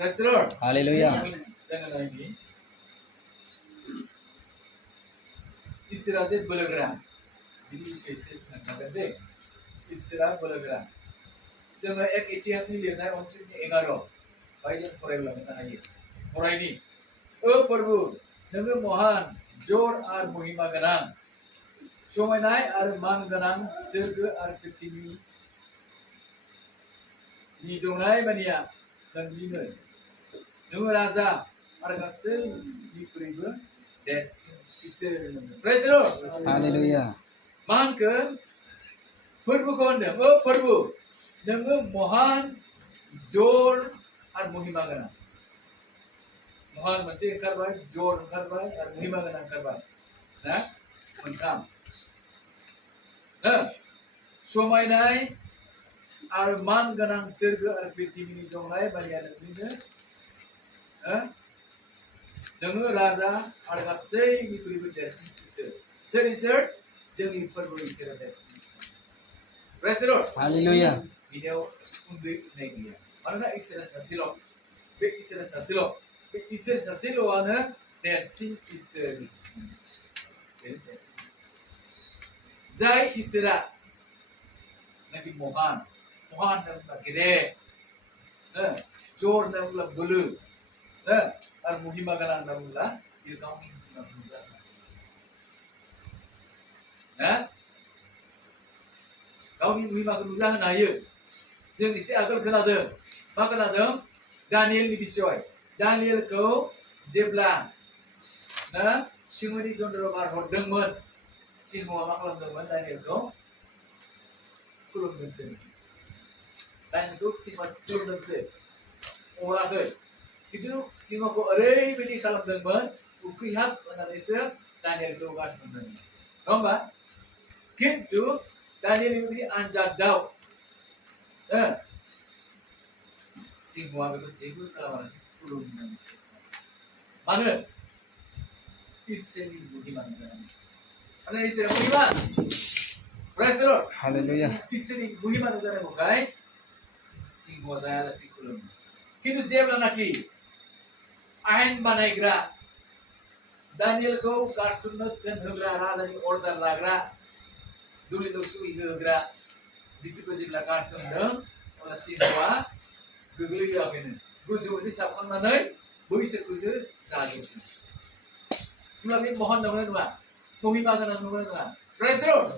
Praise the Lord. Hallelujah. Jangan lagi. Iswra je bwlwgwra. Ini spesies nangkaban deh. Iswra bwlwgwra. Jangan ek इतिहासनि लिरनाय 29:11 बायजों फरायब्ला मोननो हायो. फरायनि ओ प्रभु नोङो महान जर आरो महिमा गोनां समायनाय आरो मान गोनां सोरगो आरो पृथ्वीनि दंनाय मानिया नोंनिनो नोङो राजा आरो गासैनिख्रुइबो देरसिन इसोर Praise the Lord. Hallelujah. मानखौ फोरबोखौ होनदों ओ फोरबो नोङो महान जर आरो महिमा गोनां महान मोनसे ओंखारबाय जर ओंखारबाय आरो महिमा गोनां ओंखारबाय ना मोनथाम समायनाय आरो मान गोनां सोरगो आरो पृथ्वीनि दंनाय मानिया नोंनिनो नोङो राजा आरो गासैनिख्रुइबो देरसिन इसोर सोर इसोर जोंनि फोरबो इसोरा देरसिन Praise the Lord. Hallelujah. बिनियाव उन्दै उन्दै गैया मानोना इसोरा सासेल' बे इसोरा सासेल' बे इसोर सासेल'आनो देरसिन इसोर जाय इसोरा नाकि महान महान होनोब्ला गेदेर जर होनोब्ला बोलो आरो महिमा गोनां होनोब्ला बियो गावनि महिमाखौ नुजाहोनो गावनि महिमाखौ नुजाहोनो हायो जों एसे आगोल खोनादों मा खोनादों दानियेलनि बिसय दानियेलखौ जेब्ला सिंहनि दन्दराव गारहरदोंमोन सिंहआ मा खालामदोंमोन दानियेलखौ खुलुमदोंसो दानियेलखौ सिंहआ खुलुमदोंसो अराखै खिन्थु सिंहखौ ओरैबायदि खालामदोंमोन उखैहाब होननानैसो दानियेलखौ गारसनदोंमोन नङा होमबा खिन्थु दानियेलनि बेबायदि आनजादाव सिंहआ बेखौ जेबो खालामालासे खुलुमदोंसो मानो इसोरनि महिमा नुजानानै माने इसोरा Mahima Praise the Lord. Hallelujah. इसोरनि महिमा नुजानायखाय सिंहआ जायालासे खुलुमो खिन्थु जेब्लानाखि आयेन बानायग्रा दानियेलखौ गारसननो दोनहोग्रा राजानि अर्डार लाग्रा दुलिनाव सहिहोग्रा बिसोरखौ जेब्ला गारसनदों अब्ला सिंहआ गोग्लैहोआखैनो गोजौनि साबखांनानै बैसोरखौसो जाजोबदों होनब्ला बे महान नंगौना नङा महिमा गोनां नंगौना नङा Praise the Lord.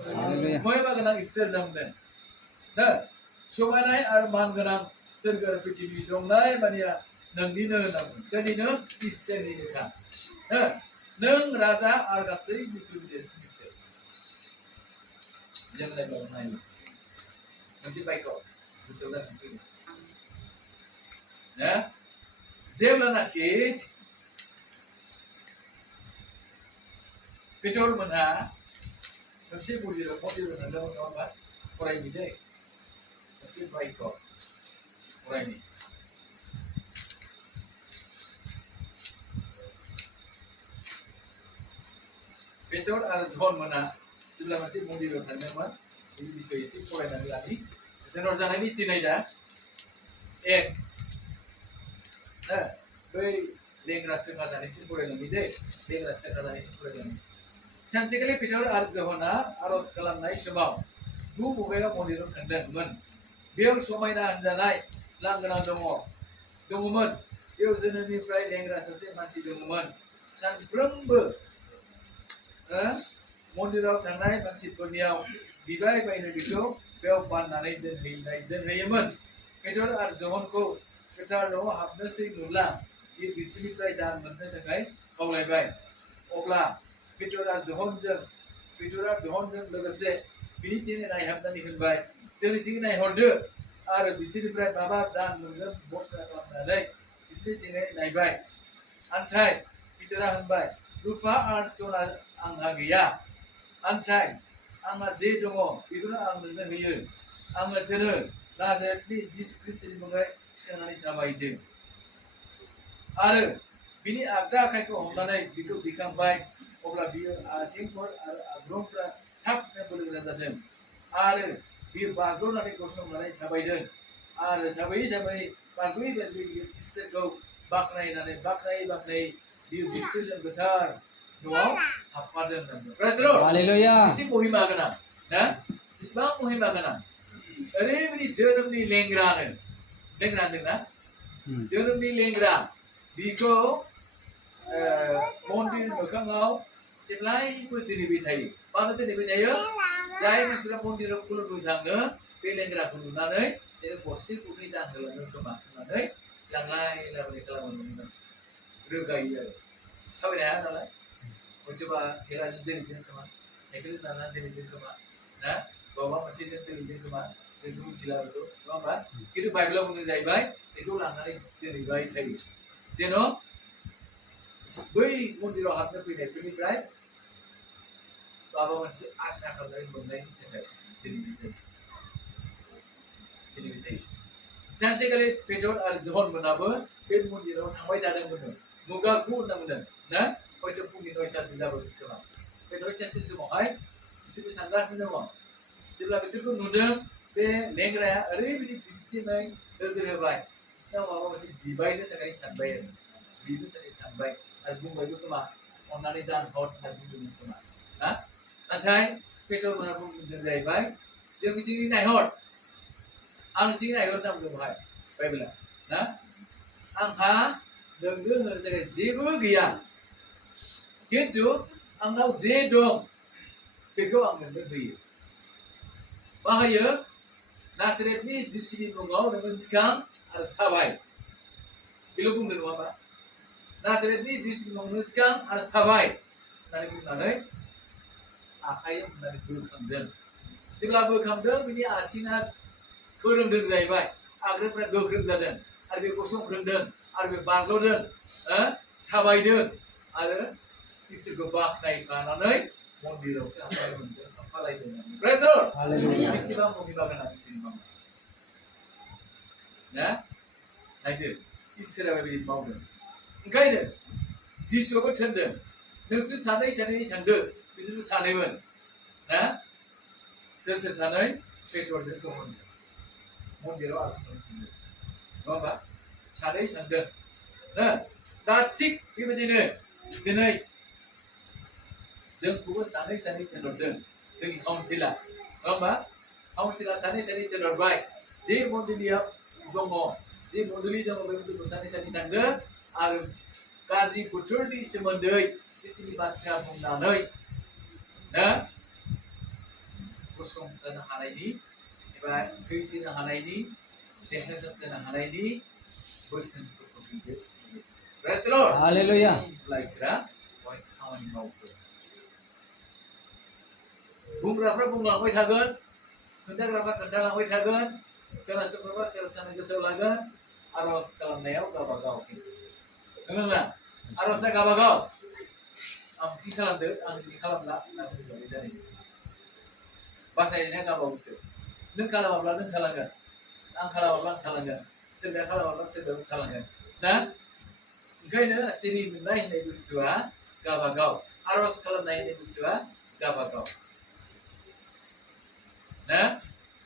महिमा गोनां इसोर नामदों समायनाय आरो मान गोनां सोरगो आरो पृथ्वीनि दंनाय मानिया नोंनिनो होनना बुङो सोरनिनो इसोरनिनोखा नों राजा आरो गासैनिख्रुइबो देरसिन इसोर जों नायब्ला नायो मोनसे बाइक गोसोआव जानानै फैयो जेब्लानाखि पेटर मोनहा मोनसे मन्दिराव थांदोंमोन नङा होमबा फरायनि दै मोनसे बाइक फरायनि पेटर आरो जन मोनहा जेब्ला मोनसे मन्दिराव थांदोंमोन बेनि बिसय एसे फरायनानै लानि जेनर जानायनि दिनैदा एक बै लेंग्रा सोखा जानायसिम फरायलांनि दै लेंग्रा सोखा जानायसिम फरायलांनि सानसेखालि पेटर आरो जहना आरज खालामनाय समाव बबेबा मन्दिराव थांदोंमोन बेयाव समायना होनजानाय लांगोना दङमोन बेयाव जोनोमनिफ्राय लेंग्रा सासे मानसि दङमोन सानफ्रोमबो मन्दिराव थांनाय मानसिफोरनियाव बिबाय बायनो बेखौ बेयाव बाननानै दोनहैयोमोन पेटर आरो जहनखौ गोथार न'आव हाबनोसै नुब्ला बे बिसोरनिफ्राय दान मोननो थाखाय खावलायबाय अब्ला पेटरा जहनजों लोगोसे बिनि दिनै नायहाबनानै होनबाय जोंनिथिं नायहरदो आरो बिसोरनिफ्राय माबा दान मोनगोन भरसा खालामनानै बिसोरनि दिनै नायबाय आन्थाय पेटरा होनबाय रुफा आरो सना आंहा गैया आन्थाय आंहा जे दङ बेखौनो आं नोंनो होयो आङो दिनै नाजारेथनि जिसु ख्रिस्टनि मुङै सिखांनानै थाबायदों आरो बिनि आगदा आखाइखौ हमनानै बिखौ दिखांबाय अब्ला बियो आथिंफोर आरो आग्रंफ्रा थाबनो बोलोगोरा जादों आरो बियो बाज्ल'नानै गसंनानै थाबायदों आरो थाबै बागै इसोरखौ बाख्नायनानै बियो बिसोरजों गोथार न'आव हाबफादों होनदों। Praise the Lord. Hallelujah. बेसे महिमा गोनां ना बेसेबां महिमा गोनां ओरैबायदि जोनोमनि लेंग्रानो लेंग्रा होनदोंना जोनोमनि लेंग्रा बिखौ मन्दिर मोखाङाव जेब्लायबो दोनहैबाय थायो मानो दोनहैबाय थायो जाय मानसिफ्रा मन्दिराव खुलुमनो थाङो बे लेंग्राखौ नुनानै गरसे गरनै दान होलाङो खोमा होननानै लांलाय लाबोलाय खालामो न'नि मानसिफ्रा रोगायो आरो थाबायनो हाया नालाय हयथ'बा थेलाजों दोनहैदों खोमा साइकेलजों लानानै दोनहैदों खोमा ना बबेबा मोनसेजों दोनहैदों खोमा जोंथ' मिथिला बेखौ नङा होमबा खिन्थु बाइबेलाव बुंनाय जाहैबाय बेखौ लांनानै दोनहैबाय थायो जेन' बै मन्दिराव हाबनो फैनायफोरनिफ्राय माबा मोनसे आसा खालामनानै मोननायनि थाखाय दोनहैनाय जायो सानसेखालि पेटर आरो जहन मोनाबो बे मन्दिराव थांबाय थादोंमोन मुगाखौ होनना बुंदों ना हयथ' फुंनि 9टासो जाबाय खोमा बे 9टासो समावहाय बिसोरो थांगासिनो दङ जेब्ला बिसोरखौ नुदों बे लेंग्राया ओरैबायदि बिसोरथिङै नोजोर होबाय बिसोरनाव माबा मोनसे बिबायनो थाखाय सानबाय आरो बिनो थाखाय सानबाय आरो बुंबायबो खोमा अननानै दान हर होनना बुंदोंमोन खोमा ना नाथाय पेटर मोना बुंदों जाहैबाय जों बिथिंनि नायहर आं बिथिं नायहर होनना बुंदों बेवहाय बाइबेला ना आंहा नोंनो होनो थाखाय जेबो गैया खिन्थु आंनाव जे दं बेखौ आं नोंनो होयो मा होयो नासरेतनि जिसुनि मुङाव नोङो सिखां आरो थाबाय बेल' बुंदों नङा होमबा नासरेतनि जिसुनि मुङाव सिखां आरो थाबाय होननानै बुंनानै आखाइयाव होननानै बोखांदों जेब्ला बोखांदों बिनि आथिङा फोरोंदों जाहैबाय आग्राफ्रा गोख्रों जादों आरो बे गसंख्रोंदों आरो बे बाज्ल'दों थाबायदों आरो इसोरखौ बाख्नायफानानै मन्दिरावसो हाबफालायदों Praise the Lord. बेसेबां महिमा गोनां इसोरनि मावनाय ना नायदो इसोरा बेबायदि मावदों ओंखायनो जिसुआबो थोनदों नोंसोर सानै थांदो बिसोरबो सानैमोन ना सोर सानै पेटरजों जहनजों मन्दिराव आरज खालामनो नङा होमबा सानै थांदों ना दा थिग बेबायदिनो दिनै जोंखौबो सानै थिनहरदों जोंनि काउन्सिला नङा होमबा काउन्सिला सानै थिनहरबाय जे मन्दिराव दङ जे मन्दिर दङ बे मन्दिरखौ सानै थांदों आरो गाज्रि बोथोरनि सोमोन्दै इसोरनि बाथ्रा बुंनानै ना गसंथानो हानायनि एबा सैसोनो हानायनि देरहासार जानो हानायनि बोसोनफोरखौ होयो Praise the Lord. Hallelujah. इसोरा बहाय खामानि मावदों बुंग्राफ्रा बुंलांबाय थागोन खोन्थाग्राफ्रा खोन्थालांबाय थागोन खोनासंग्राफ्रा खोनासंनो गोसोआव लागोन आरज खालामनायाव गावबागाव नंगौना आरजआ गावबागाव आं बिदि खालामदो आं बिदि खालामला होनना बुंबाय जायो बासायनाया गावबागावसो नों खालामाब्ला नों खालामगोन आं खालामाब्ला आं खालामगोन सोरबाया खालामाब्ला सोरबाया खालामगोन ना ओंखायनो सिरि मोननाय होननाय बुस्थुआ गावबागाव आरज खालामनाय होननाय बुस्थुआ गावबागाव ना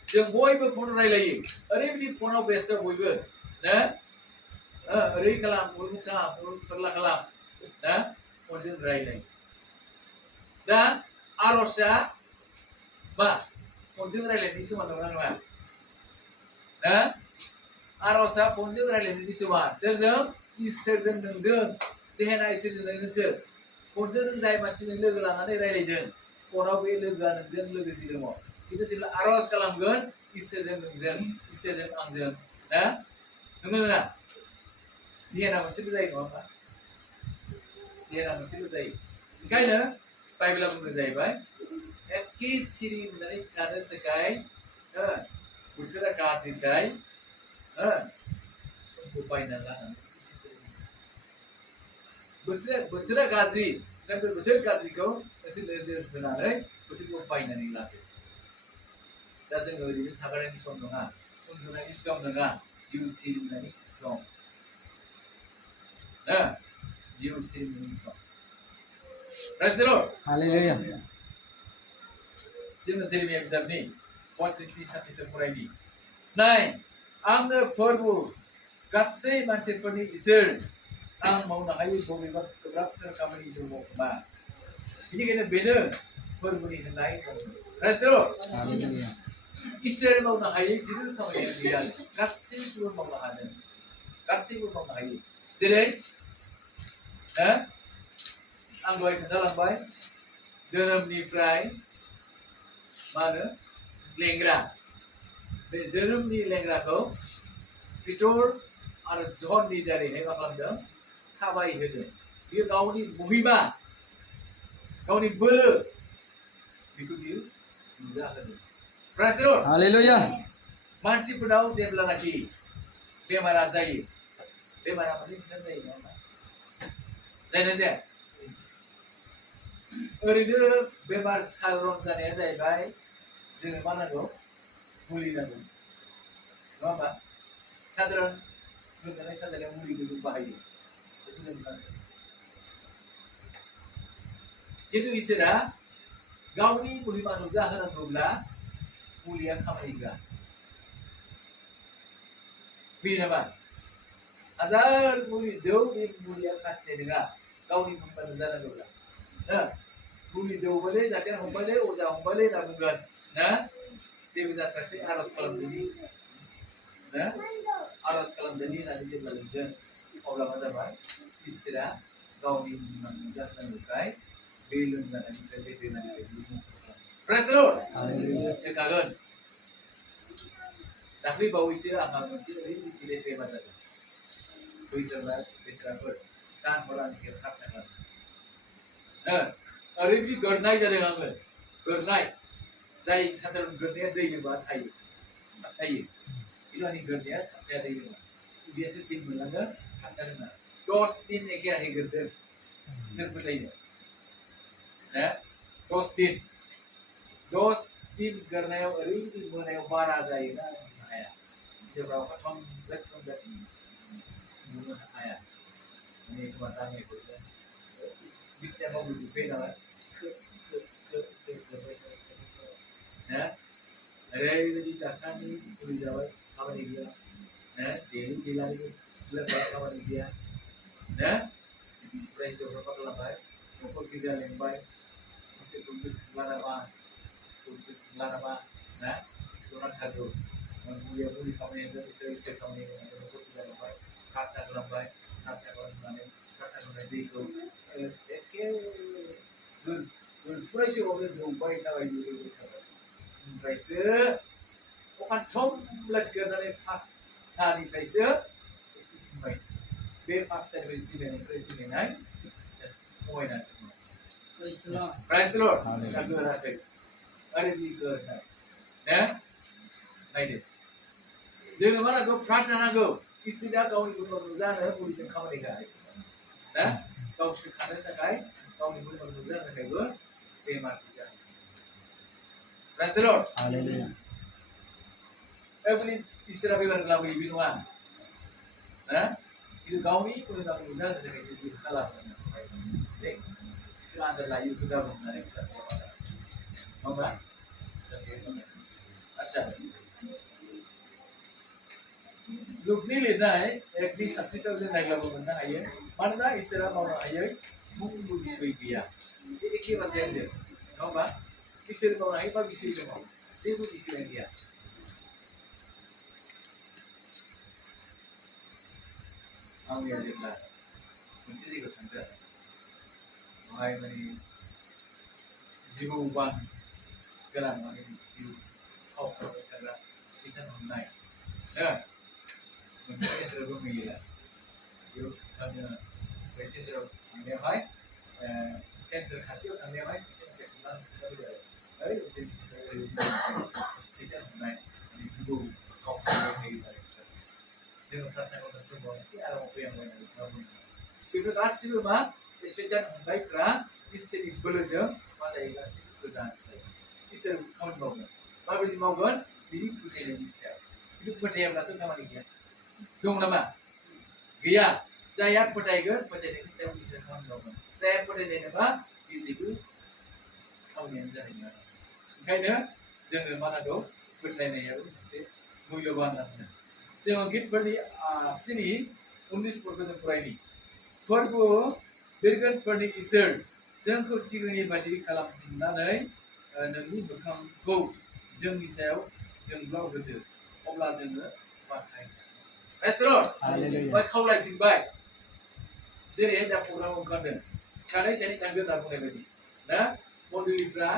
जों बयबो फन रायलायो ओरैबायदि फनाव बेस्थ बयबो ना ओरै खालाम उमुक खालाम उमुक फारला खालाम ना फनजों रायलायो दा आरजआ मा फनजों रायलायनायनि समान नङा नङा ना आरजआ फनजों रायलायनायनि समान सोरजों इसोरजों नोंजों देहाना इसोरजों नोंजोंसो फनजों नों जाय मानसिजों लोगो लानानै रायलायदों फनाव बे लोगोआ नोंजों लोगोसे दङ खिन्थु जेब्ला आरज खालामगोन इसोरजों नोंजों इसोरजों आंजों ना नङा देहाना मोनसेल' जायो नङा होमबा देहाना मोनसेल' जायो ओंखायनो बाइबेला बुंनो जाहैबाय एखे सिरि मोननानै थानो थाखाय बोथोरा गाज्रिखाय समखौ बायना लानानै बोथोरा गाज्रि बे बोथोर गाज्रिखौ एसे नोजोर होनानै बोथोरखौ बायनानै लादो दा जोङो ओरैनो थागारनायनि सम नङा उन्दुनायनि सम नङा जिउ सिरिनायनि सम जिउ सिरिनायनि सम Praise the Lord. Hallelujah. जोङो जेरेमिया बिजाबनि 32 फरायनि नाय आंनो फोरबो गासै मानसिफोरनि इसोर आं मावनो हायै बबेबा गोब्राबथार खामानि दङ खोमा बेनिखायनो बेनो फोरबोनि होननाय इसोर मावनो हायै जेबो खामानिया गैया गासैबो मावनो हादों गासैबो मावनो हायो जेरै आं दहाय खोन्थालांबाय जोनोमनिफ्राय मा होनो लेंग्रा बे जोनोमनि लेंग्राखौ पिटर आरो जहननि दारैहाय मा खालामदों थाबायहोदों बियो गावनि महिमा गावनि बोलो बेखौ बियो नुजाहोदों हालेलुया मानसिफोरनाव जेब्लानाखि बेमारा जायो बेमारा माने बिथां जायो नङा होमबा जायोना जाया ओरैनो बेमार साधारन जानाया जाहैबाय जोंनो मा नांगौ मुलि नांगौ नङा होमबा साधारन लोमजानाय साजानायाव मुलिखौ जों बाहायो बेखौ जों नांगौ खिन्थु इसोरा गावनि महिमा नुजाहोनांगौब्ला मुलिया खामानि होआ होयो नामा हाजार मुलि दौ बे मुलिया खाथिनाय नङा गावनि महिमा नुजानांगौब्ला मुलि दौबालै डाक्टार हमबायलै अजा हमबायलै होनना बुंगोन ना जेबो जाथारासै आरज खालामदोनि आरज खालामदोनि होननानै जेब्ला लिरदों अब्ला मा जाबाय इसोरा गावनि महिमा नुजाहोनांगौखाय बे लोमजानायनिफ्राय बे बेमारनिफ्राय सोखागोन दाख्लै बावैसो आंहा मोनसे ओरैबायदि गिदिर बेमार जादों बैसोराफोर सान हर आंनि खारथा ओरैबायदि गोरनाय जादों आङो गोरनाय जाय साधारन गोरनाया दै लोंबा थायो थाबथायो खिन्थु आंनि गोरनाया थाबथाया दै लोंबा उदैयासो दिन मोनलाङो थाबथानो रोङा 10 दिन एखेराहे गोरदों सोर फोथायनो 10 दिन गोरनायाव ओरैबायदि मोनायाव बारा जायोना हाया हिन्जावफ्रा खम नुनो हाया माने एखमबा दाङैफोर बिसिना मावजोबखायो नालाय ओरैबायदि डाक्टारनि मुलि जाबाय खामानि गैया देलु देलानि लोंबाय खामानि गैया ओमफ्राय हिन्जावफ्रा मा खालामबाय न'खर गिर्जा लेंबाय इसोरखौ गोसोखांला नामा इसोरखौ गोसोखांला नामा इसोरखौ नांथारगौ मुलिया मुलि खामानि होगोन इसोर खामानि होगोन न'खर गिर्जा लेंबाय खारथा खालामबाय खारथा खालामनानै खारथा खालामनाय दैखौ एखे फुरायसोबावनो दौबाय थाबाय ओमफ्रायसो अखान्थम लाटगोरनानै फासथानिफ्रायसो एसे जिमाय बे फासथानिफ्राय जिमायनायनिफ्राय जिमायनाय खमायना प्राइज द लर्ड गोराखै ओरैबायदि गोरानाय नायदो जोंनो मा नांगौ प्रार्थना नांगौ इसोरा गावनि महिमा नुजानो मुलिजों खामानि होआ गाव सोखानो थाखाय गावनि महिमा नुजानो थाखायबो बेमार जायो प्राइज द लर्ड हालेलुया इसोरा बेमार लाबोयो बे नङा खिन्थु गावनि महिमाखौ नुजानो थाखाय जों खालामो इसोर आनजाद लायो बेखौ गाबोन होननानै नङा आच्छा लुकनि लिरनाय 1:36 जों नायब्लाबो मोननो हायो मानोना इसोरा मावनो हायै मुंबो बिसय गैया बे एखे बाथ्रायानो जों नङा होमबा इसोर मावनो हायै मा बिसय दङ जेबो बिसयानो गैया आं मैया जेब्ला मोनसे जायगायाव थांदों बेवहाय माने जिबौ बां गोनां माने जिबौ फाव खालामबाय थाग्रा सैतान हमनाय मोनसे सेन्टाराव दंहैयो बेयाव थाङो बे सेन्टाराव थांनायावहाय सेन्टार खाथियाव थांनायावहाय सासे मानसिया खोन्थाबाय आरो जोंनि सेन्टाराव ओरैबायदि सैतान हमनाय माने जिबौ फाव खालामबाय थायो आरो जोङो प्रार्थना खालामनो एसे आरामाव फैहांबाय होननानै बुङो बेफोर गासिबो मा बे सैतान हमनायफ्रा इसोरनि बोलोजों मा जायो गासिबो गोजान जायो इसोर खामानि मावगोन माबायदि मावगोन बिनि फोथायनायनि सायाव खिन्थु फोथायाब्लाथ' खामानि गैया दं नामा गैया जायहा फोथायगोन फोथायनायनि सायाव इसोर खामानि मावगोन जायहा फोथायनाय नङा बे जेबो खामानियानो जानाय नङा ओंखायनो जोङो मा नांगौ फोथायनायाबो मोनसे मुल्यबान नांगोन जों गितफोरनि सिनि 19 फोरखौ जों फरायनि फोरबो बिरगोनफोरनि इसोर जोंखौ सिगांनि बायदि खालामफिननानै नोंनि मोखांखौ जोंनि सायाव जोंब्लाव होदो अब्ला जोङो बासायगोन ओमफ्राय खावलायफिनबाय जेरैहाय दा प्रग्राम ओंखारदों सानै सानै थांगोन होनना बुंनाय बायदि ना मन्दिरफ्रा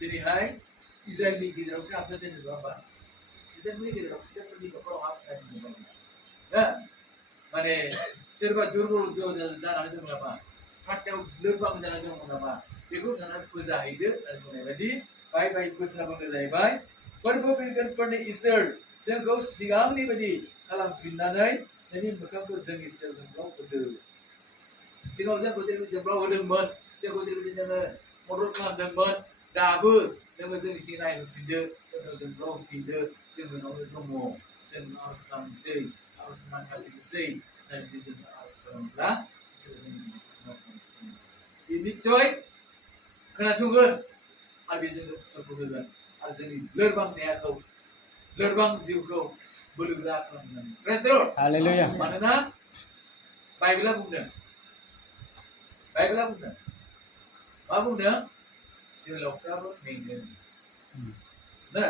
दिनैहाय इजराइलनि गेजेरावसो हाबनो दोनो नङा होमबा खृष्टानफोरनि गेजेराव खृष्टानफोरनि न'खराव हाबनो दोनो ना माने सोरबा दुर्बल जानानै दं नामा फाट्टायाव लोरबां जानानै दङ नामा बेखौ थांनानै फुजा हैदो होननानै बुंनाय बायदि बाय बाय बोसोरा बुंनाय जाहैबाय फोरबो बिरगोनफोरनि इसोर जोंखौ सिगांनि बायदि खालामफिननानै नोंनि मोखांखौ जोंनि सायाव जोंब्लाव होदो सिगाङाव जोंखौ जेरैबायदि जोंब्लाव होदोंमोन जोंखौ जेरैबायदि नोङो मदद खालामदोंमोन दाबो नोङो जोंनिथिं नायहोफिनदो जोंखौ जोंब्लाव होफिनदो जों नोंनावनो दङ जों आर'ज खालामनोसै आर'ज खालामनोसै होननानै जों आर'ज खालामोब्ला इसोरा जोंनि खोनासंगोन निस्सय खोनासंगोन आरो बे जोंनो उत्तरखौ होगोन आरो जोंनि लोरबां देहाखौ लोरबां जिउखौ बोलोगोरा खालामगोन प्रेज द लर्ड हालेलुया मानोना बाइबेला बुंदों मा बुंदों जोलावफ्राबो मेंगोन ना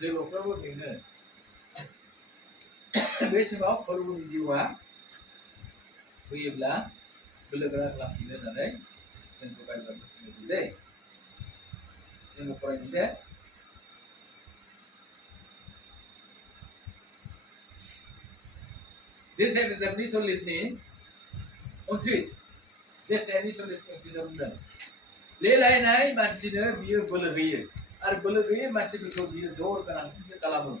जोलावफ्राबो मेङो बे समाव फोरबोनि जिउआ फैयोब्ला बोलोगोरा खालामफिनो होननानै जोंखौ बाइबेला बोसोन होदों दै जोङो फरायनि दे जेसाया बिजाबनि 40नि 29 जेसायानि 40-29 बुंदों लेलायनाय मानसिनो बियो बोलो होयो आरो बोलो गैयै मानसिफोरखौ बियो जर गोनांसिनसो खालामो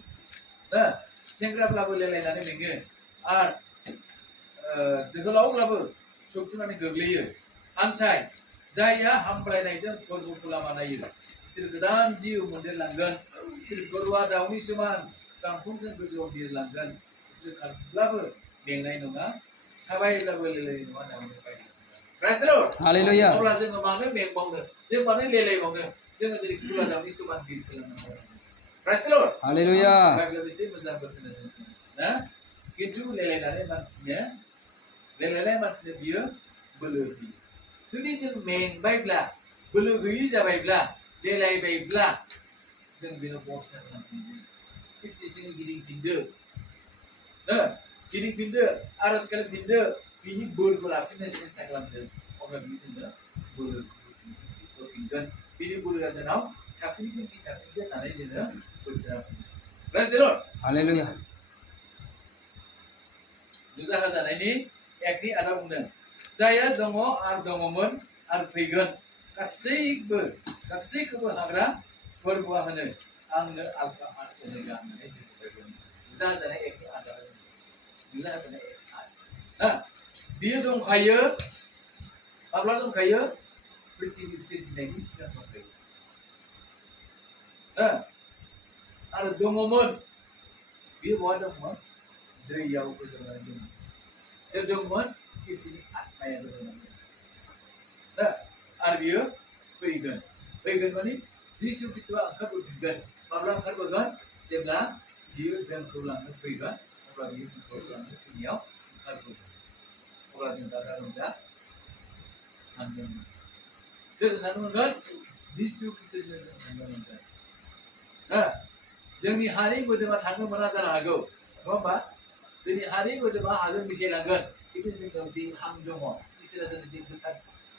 ना सेंग्राब्लाबो लेलायनानै मेङो आरो जोहोलावब्लाबो सौथुनानै गोग्लैयो नाथाय जायहा हामब्लायनायजों फोरबोखौ लामा नायो बिसोर गोदान जिउ मोनदेरलांगोन बिसोर गरुवा दाउनि समान गांखंजों गोजौआव बिरलांगोन बिसोर खारब्लाबो मेंनाय नङा थाबायब्लाबो लेलायनाय नङा होनना बुंबाय प्रेज द लर्ड हालेलुया अब्ला जोङो मानो मेंबावनो जों मानो लेलायबावनो जोङो दिनै खुला दाउनि समान बिरलांनांगौ प्रेज द लर्ड हालेलुया बाइबेलाव एसे मोजां बोसोन होदों ना खिन्थु लेलायनाय मानसिनो बियो बोलो होयो जुदि जों मेंबायब्ला बोलो गैयै जाबायब्ला लेलायबायब्ला जों बेनो बरसा खालामफिनदो इसोरनिथिं गिदिंफिनदो आर'ज खालामफिनदो बिनि बोरखौ लाफिननो सेस्था खालामदो अब्ला बियो जोंनो बोलो होफिनगोन बिनि बोलोआ जोंनाव थाफिनगोन होननानै जोङो बोसोरा प्रेज द लर्ड हालेलुया नुजाहोजानायनि 1नि 8 बुंदों जायहा दङ आरो दङमोन आरो फैगोन गासैखौबो हाग्रा फोरबोआ होनो आंनो आल्फा आरो ओमेगा होननानै जों बुंदों नुजाहोजानाय 1नि 8 नुजाहोजानाय 1 बियो दंखायो माब्ला दंखायो पृथ्वी सोरजिनायनि सिगां दंखायो आरो दङमोन बियो बहा दंमोन दैयाव गोजौनानै दंमोन सोर दंमोन इसोरनि आत्माया गोजौनानै आरो बियो फैगोन माने जिसु ख्रिस्टआ ओंखारबोफिनगोन माब्ला ओंखारबोगोन जेब्ला बियो जोंखौ लांनो फैगोन अब्ला बियो जोंखौ लांनो फैनायाव ओंखारबोगोन अब्ला जों गाजा रंजा थांगोन सोर थांनो मोनगोन जिसु ख्रिस्टजों जों थांनो मोनगोन जोंनि हानि मोदोमा थांनो मोना जानो हागौ नङा होमबा जोंनि हानि मोदोमा हाजों मिसायलांगोन खिन्थु जोंनाव जि हां दङ इसोरा जोंनो जि गोथार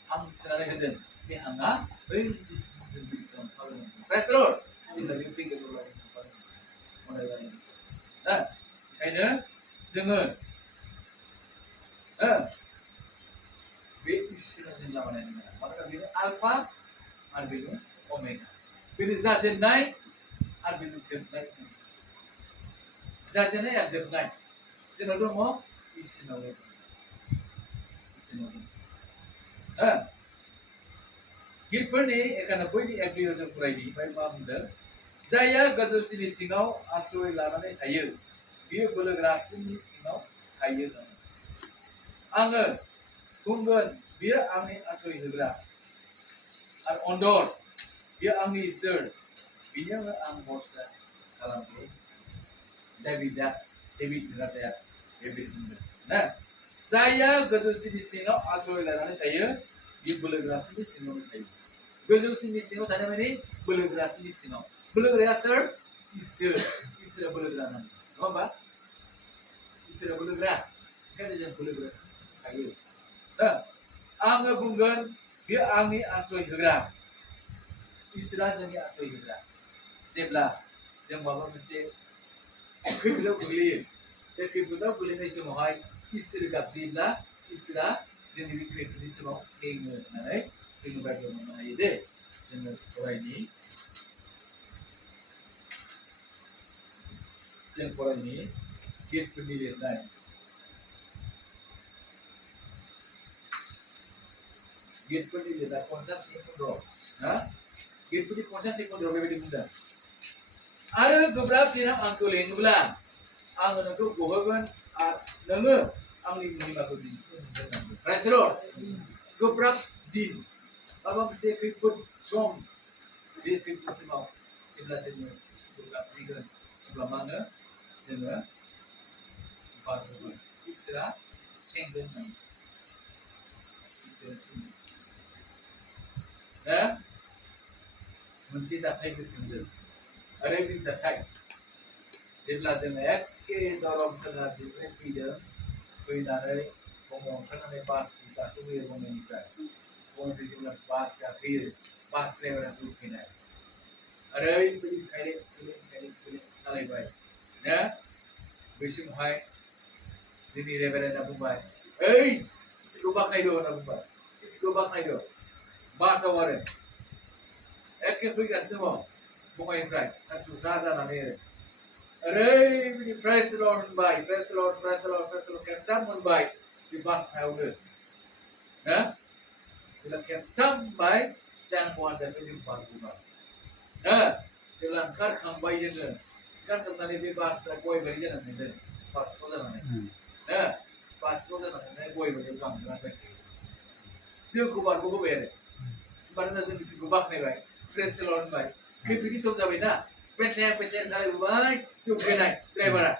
हां सोनानै होदों बे हांआ बै जिसुजों खालामो प्रेज द लर्ड जेब्ला बे फैगोन अब्ला जों ओंखायनो जोङो बे इसोरा जों लामा नायनो मोना मानोना बेनो आल्फा आरो बेनो अमेगा बेनो जाजेननाय आरो बेनो जोबनाय जाजेननाय आरो जोबनाय जोंनाव दङ इसोरनाव दङ गितफोरनि 91नि 1 जों फरायनि ओमफ्राय मा बुंदों जायहा गोजौसिननि सिङाव आश्रय लानानै थायो बियो बोलोगोरासिननि सिङाव थायो आङो बुंगोन बियो आंनि आश्रय होग्रा आरो अनदर बियो आंनि इसोर बिनियावनो आं भरसा खालामो दाबिदा habit nggak saya habit bener. Nah, saya gejausiनि सिङाव आश्रय लानानै थायो बे बोलोग्रासिनि सिङाव थायो गोजौसिनि सिङाव थानाय माने बोलोग्रासिनि सिङाव बोलोग्राया सोर इसोरा बोलोग्रा नङा होमबा इसोरा बोलोग्रा ओंखायनो जों बोलोग्रासिनि सिङाव थायो आङो बुंगोन बेयो आंनि आश्रय होग्रा इसोरा जोंनि आश्रय होग्रा जेब्ला जों माबा मोनसे खैफोदाव गोग्लैयो बे खैफोदाव गोग्लैनाय समावहाय इसोर गाबज्रियोब्ला इसोरा जोंनि बे खैफोदनि समाव सेङो होननानै जोङो बाइबेलाव मोननो हायो दे जोङो फरायनि गितफोरनि लिरनाय गितफोरनि लिरनाय 50 15 ना गितफोरनि 50 15 बेबायदि बुंदों आरो गोब्राब दिनाव आंखौ लेङोब्ला आङो नोंखौ गहोगोन आरो नोङो आंनि महिमाखौ दिन्थिनो मोनगोन प्रेज द लर्ड गोब्राब दिन माबा मोनसे खैफोद सम बे खैफोद समाव जेब्ला जोङो इसोरखौ गाबज्रिगोन अब्ला मा होनो जोङो बारगोन इसोरा सेंगोन दा मोनसे जाथाय गोसोखांदों ओरैबायदि जाथाय जेब्ला जोङो एखे दरं सोनाबनिफ्राय फैनानै बङाइआव ओंखारनानै बास गाखोबोयो बङाइनिफ्राय जेब्ला बास गाखोयो बास ड्राइभारा जौफैनाय ओरैबायदि खायलें सालायबाय ना बै समावहाय जोंनि रेभारेन्डआ बुंबाय ओइ इसोरखौ बाख्नायद' होनना बुंबाय इसोरखौ बाख्नायद' बासाव आरो एखे फैगासिनो दङ बङाइनिफ्राय हासुखा जानानै ओरैबायदि प्रेज द लर्ड होनबाय प्रेज द लर्ड खेबथाम होनबाय बे बास सायावनो ना जेब्ला खेबथाम होनबाय जानांगौ आनजादनिफ्राय जों बारग'बाय जेब्ला ओंखारखांबाय जोङो ओंखारखांनानै बे बासआ गयबारि जानानै थांदों बासखौ जानानै बासखौ जानानै गयबारियाव लांनानै जोंखौ बारग'होबाय आरो मानोना जों बिसोरखौ बाख्नायबाय प्रेज द लर्ड होनबाय खैफोदनि सम जाबायना पेन्टाया सालायबोबाय जौफैनाय ड्राइभारा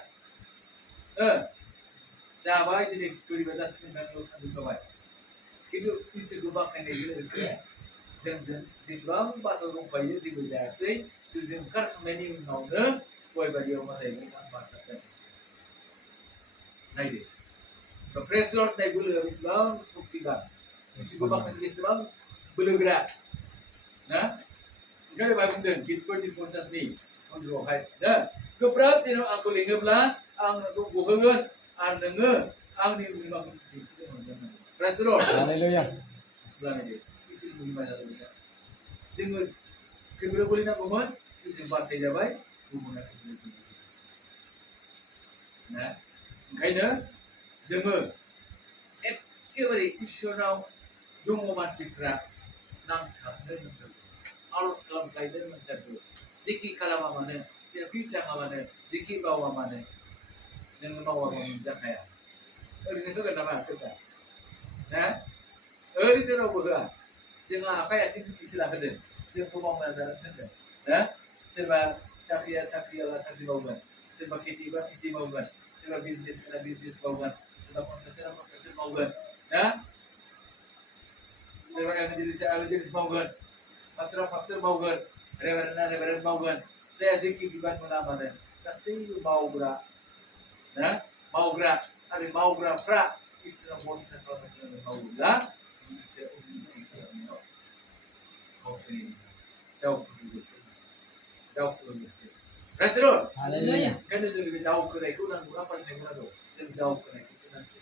जाबाय दिनै बोरैबा जासिगोन होननानै सानजोबखाबाय खिन्थु इसोरखौ बाख्नायनायजों लोगोसे जोंजों जेसेबां बासाव दंफायो जेबो जायासै जों ओंखारखांनायनि उनावनो गयबारियाव मा जाहैबाय बासआ नायदो प्रेज द लर्ड होननाय बोलोआ बेसेबां शक्तिबान इसोरखौ बाख्नायनो बेसेबां बोलोगोरा ना ओंखायनो बाय बुंदों गितफोरनि 50नि 15आवहाय ना गोब्राब दिनाव आंखौ लेङोब्ला आं नोंखौ गहोगोन आरो नोङो आंनि महिमाखौ दिन्थिनो मोनगोन प्रेज द लर्ड हालेलुया इसोरनि महिमा जादों जोङो खैफोदाव गोलैनांगौमोन जों बासायजाबाय गुबुना ना ओंखायनो जोङो एखेबारे इसोरनाव दङ मानसिफ्रा नांथाबनो मोनथारगौ आरज खालामलायनो मोनथारगौ जेखि खालामा मानो जेरावखि थाङा मानो जेखि मावा मानो नोङो मावाबा मोनजाखाया ओरैनो होगोन नामा सोरबा ना ओरैनो रावबो होआ जोंहा आखाइ आथिं इसोरा होदों जोंखौ मावना जानो थिनदों ना सोरबा साख्रिया साख्रियाला साख्रि मावगोन सोरबा खेतिबा खेति मावगोन सोरबा बिजनेसफोरा बिजनेस मावगोन सोरबा कन्ट्राक्टरा कन्ट्राक्टर मावगोन ना सोरबा एभेन्जेलिस्टआ मावगोन पास्टर मावगोन रेभारेन्डआ मावगोन जायहा जेखि बिबान मोना मानो गासैबो मावग्रा ना मावग्रा आरो मावग्राफ्रा इसोराव भरसा खालामनानै मावोब्ला गावसोरनि दावखोनोसै प्रेज द लर्ड हालेलुया ओंखायनो जोंनो बे दावखोनायखौ नांगौ ना बासायनायखौ नांगौ जों दावखोनायखौसो नांगौ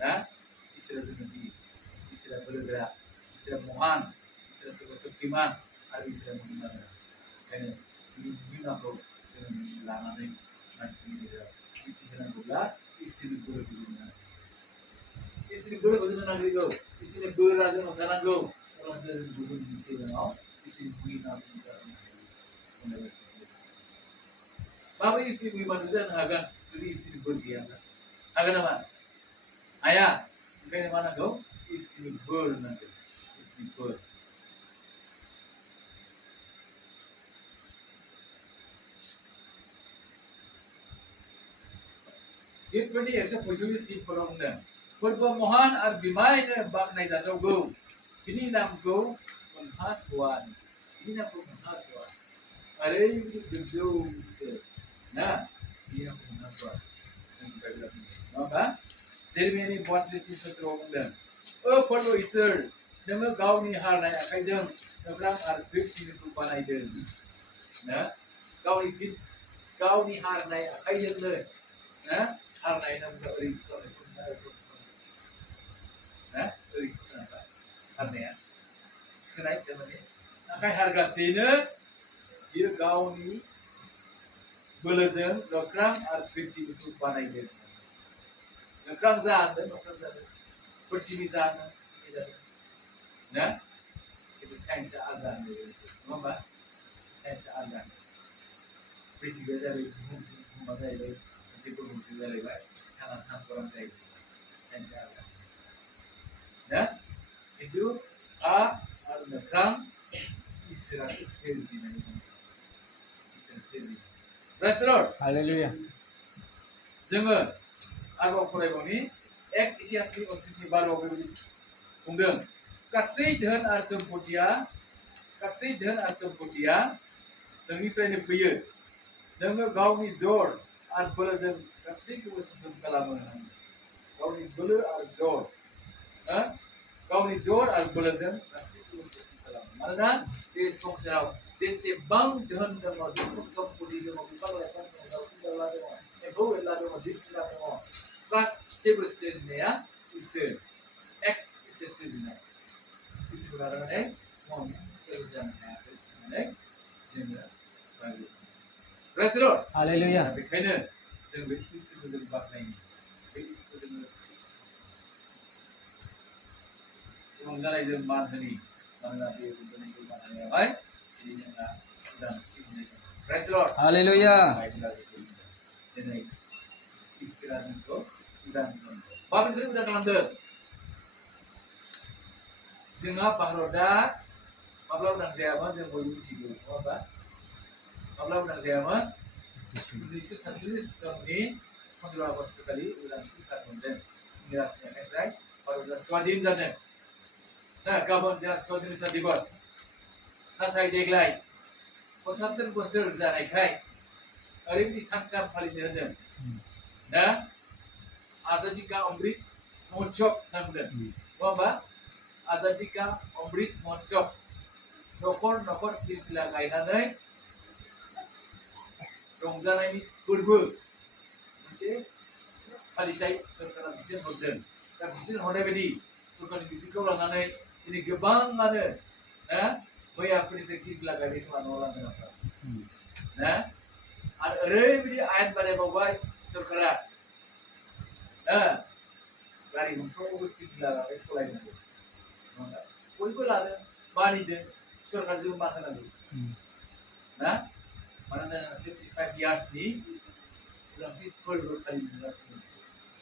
ना इसोरा जोंनो होयो इसोरा बोलोगोरा इसोरा महान इसोरा सर्ब शक्तिमान आरो इसोरा महिमा गोनां ओंखायनो बिनि महिमाखौ जों लानानै मानसिफोरनि गेजेराव दिन्थिहोनांगौब्ला इसोरनि बोलोखौ जों नांगौ इसोरनि बोलोखौ जोंनो नांगौ इसोरनि बोरा जोंनाव थानांगौ अब्लासो जों गुबुननि सिगाङाव इसोरनि महिमाखौ जानो हायो माबोरै इसोरनि महिमाखौ जानो हागोन जुदि इसोरनि बोर गैयाब्ला हागोन नामा हाया ओंखायनो मा नांगौ इसोरनि बोर नांगौ इसोरनि बोर बेफोरनि 145 दिनफोराव बुंदों फोरबो महान आरो बिमायनो बाख्नायजाथावगौ बिनि नामखौ मोनहास'वा बिनि नामखौ मोनहास'वा ओरैबायदि गोजौसो ना बिनि नामखौ मोनहास'वा नङा होमबा जेरेमियानि 32 सत्रआव बुंदों फोरबो इसोर नोङो गावनि हारनाय आखाइजों नोब्रां आरो पृथ्वीखौ बानायदों ना गावनि हारनाय आखाइजोंनो ना हारनाय नामखौ ओरै खालामनायखौ ना ओरै खालामनाय हारनाया थिखोनाय थारमाने आखाइ हारगासेनो बियो गावनि बोलोजों नख्रां आरो पृथ्वीखौ बानायदों नख्रां जादों नख्रां जादों पृथ्वी जादों ना किन्तु साइन्सआ आलादा नङा होमबा साइन्सआ आलादा पृथ्वीया जाबाय बुहुमा जाहैबाय मोनसे बुहुमसो जाहैबाय साना सानखरां जाहैबाय साइन्सआ आलादा ना किन्तु हा आरो नख्रां इसोरासो सोरजिनाय इसोरा सोरजिनाय Praise the Lord. Hallelujah. जोङो आरोबाव फरायबावनि एक इतिहासनि 29 12 बेबायदि बुंदों गासै धोन आरो सम्पथिया नोंनिफ्रायनो फैयो नोङो गावनि जर आरो बोलोजों गासैखौबो सासन खालामो गावनि बोलो आरो जर गावनि जर आरो बोलोजों गासैखौबो सासन खालामो मानोना बे संसाराव जेसेबां धोन दङ जेसेबां सम्पथि दङ बिफां लाइफां दङ दाउसिन दाउला दङ एम्फौ एनला दङ जिब जुनार दङ गासैबो सोरजिनाया इसोर एक इसोर सोरजिनाय इसोरखौ लानानै सोरजिजानो हायाखै होननानै जोङो Bible Praise the Lord. Hallelujah. बेखायनो जों बे इसोरखौ जों बाख्नायनि बे इसोरखौ जोङो रंजानाय जों मान होनि मानोना बे रंजानाय जों मान होनायावहाय जोंहा उदांस्रि होनाय दं Praise the Lord. Hallelujah. दिनै इसोरा जोंखौ उदां खालामदों माबोरै उदां खालामदों जोंहा भारतआ माब्ला उदां जायामोन जों बयबो मिथिगौ नङा होमबा माब्ला उदां जायामोन 1947 सननि 15 आगस्ट खालि उदांस्रि सान मोनदों इंराजनि आखाइनिफ्राय भारतआ स्वाधीन जादों ना गाबोन जोंहा स्वाधीनता दिबस नाथाय देग्लाय 75 बोसोर जानायखाय ओरैबायदि सानथाम फालिनो होदों ना आजादी का अमृत महोत्सव होनना बुंदों नङा होमबा आजादी का अमृत महोत्सव न'खर न'खर फिरफिला गायनानै रंजानायनि फोरबो मोनसे फालिथाय सरकारा बिथोन हरदों दा बिथोन हरनाय बायदि सरकारनि बिथोनखौ लानानै दिनै गोबाङानो मैयाफोरनिफ्राय फिरफिला गायनायखौ न'आव लांदों ना आरो ओरैबायदि आयेन बानायबावबाय सरकारा गारि गंफ्रोमावबो फिरफिला लानानै सालायनांगौ बयबो लादों मानिदों सरकारजों मान होनांगौ ना मानोना 75 इयार्सनि उदांस्रि फोरबो फालिगासिनो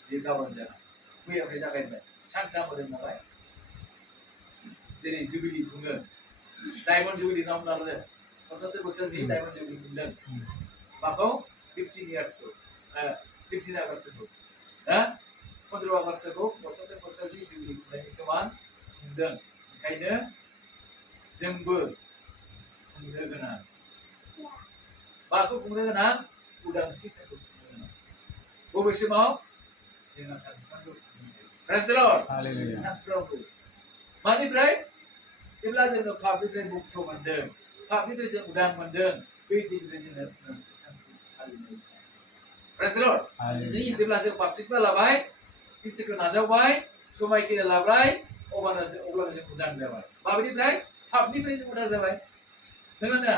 बे गाबोन जाना मैयानिफ्राय जागायबाय सानथाम होदों नालाय जेरै जुबिलि खुङो डायमन्ड जुबिलि नाम लादों 75 बोसोरनि डायमन्ड जुबिलि खुंदों माखौ 15 इयार्सखौ 15 आगस्तखौ 15 आगस्तखौ 75 बोसोरनि जुबिलि खुंनायनि समान खुंदों ओंखायनो जोंबो खुंनो गोनां माखौ खुंनो गोनां उदांस्रि सानखौ खुंनो गोनां बबे समाव जोंहा सानफ्रोमबो Praise the Lord. Hallelujah. सानफ्रोमबो मानिफ्राय जेब्ला जोङो पापनिफ्राय मुक्त मोनदों पापनिफ्राय जों उदां मोनदों बै दिननिफ्राय जोङो उदांस्रि सानखौ फालिनो Praise the Lord. Hallelujah. जेब्ला जों बाप्तिस्मा लाबाय इसोरखौ नाजावबाय समायखिरा लाबाय अब्लानो जों उदां जाबाय माबेनिफ्राय पापनिफ्राय जों उदां जाबाय नङा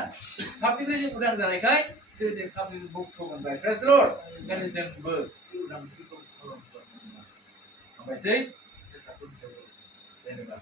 पापनिफ्राय जों उदां जानायखाय जों पापनिफ्राय मुक्त मोनबाय Praise the Lord. ओंखायनो जोंबो बे उदांस्रिखौ खालामनो ओमफ्रायसै इसोर साफ्रोम सायाव धन्यबाद